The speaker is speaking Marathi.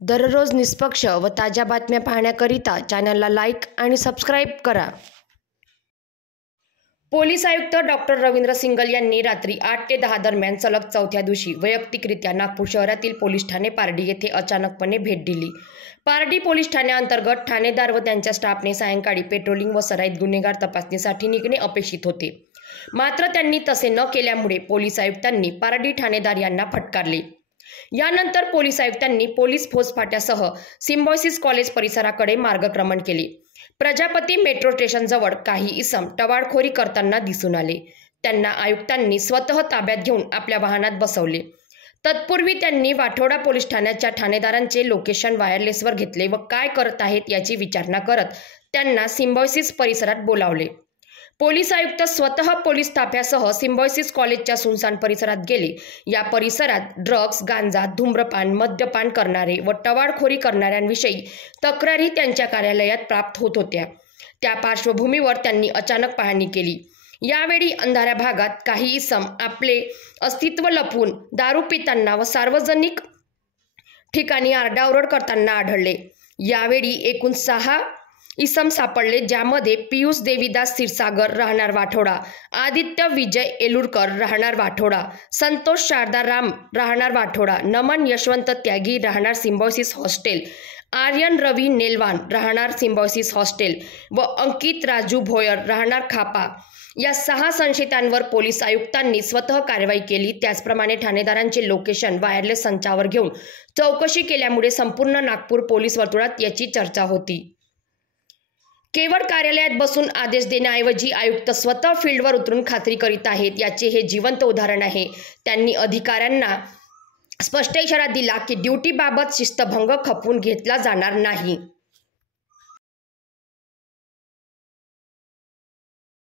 दररोज निष्पक्ष व ताज्या बातम्या पाहण्याकरिता चॅनलला लाईक आणि सबस्क्राईब करा। पोलीस आयुक्त डॉक्टर रवींद्र सिंगल यांनी रात्री 8 ते 10 दरम्यान सलग चौथ्या दिवशी वैयक्तिकरित्या नागपूर शहरातील पोलीस ठाणे पारडी येथे अचानकपणे भेट दिली। पारडी पोलीस ठाण्याअंतर्गत ठाणेदार व त्यांच्या स्टाफने सायंकाळी पेट्रोलिंग व सराईत गुन्हेगार तपासणीसाठी निघणे अपेक्षित होते, मात्र त्यांनी तसे न केल्यामुळे पोलीस आयुक्तांनी पारडी ठाणेदार यांना फटकारले। यानंतर पोलीस आयुक्तांनी पोलीस फौजफाट्यासह सिम्बायोसिस कॉलेज परिसराकडे मार्गक्रमण केले। प्रजापती मेट्रो स्टेशनजवळ काही इसम टवाळखोरी करताना दिसून आले। त्यांना आयुक्तांनी स्वतः ताब्यात घेऊन आपल्या वाहनात बसवले। तत्पूर्वी त्यांनी वाठोडा पोलीस ठाण्याच्या ठाणेदारांचे लोकेशन वायरलेसवर घेतले व काय करत आहेत याची विचारणा करत त्यांना सिम्बायोसिस परिसरात बोलावले। पोलीस आयुक्त स्वतः पोलीस ताफ्यासह सिम्बायोसिस कॉलेजच्या सुनसान परिसरात गेले। या परिसरात ड्रग्ज, गांजा, धूम्रपान, मद्यपान करणारे व टवाळखोरी करणाऱ्यांविषयी तक्रारी त्यांच्या कार्यालयात प्राप्त होत होत्या। त्या पार्श्वभूमीवर त्यांनी अचानक पाहणी केली। यावेळी अंधाऱ्या भागात काही इसम आपले अस्तित्व लपवून दारू पिताना व सार्वजनिक ठिकाणी आरडाओरड करताना आढळले। यावेळी एकूण 6 इसम सापडले, ज्यामध्ये पियुष देवीदास क्षीरसागर राहणार वाठोडा, आदित्य विजय एलुरकर राहणार वाठोडा, संतोष शारदा राम राहणार वाठोडा, नमन यशवंत त्यागी राहणार सिम्बायोसिस हॉस्टेल, आर्यन रवी नेलवान राहणार सिम्बायोसिस हॉस्टेल व अंकित राजू भोयर राहणार खापा। या 6 संशयितांवर पोलीस आयुक्तांनी स्वतः कारवाई केली। त्याचप्रमाणे ठाणेदारांचे लोकेशन वायरलेस संचावर घेऊन चौकशी केल्यामुळे संपूर्ण नागपूर पोलीस वर्तुळात याची चर्चा होती। केवळ कार्यालयात बसून आदेश देण्याऐवजी आयुक्त स्वतः फील्डवर उतरून खात्री करीत आहेत, याचे हे जिवंत उदाहरण आहे। त्यांनी अधिकाऱ्यांना स्पष्ट इशारा दिला की ड्युटीबाबत शिस्तभंग खपवून घेतला जाणार नाही।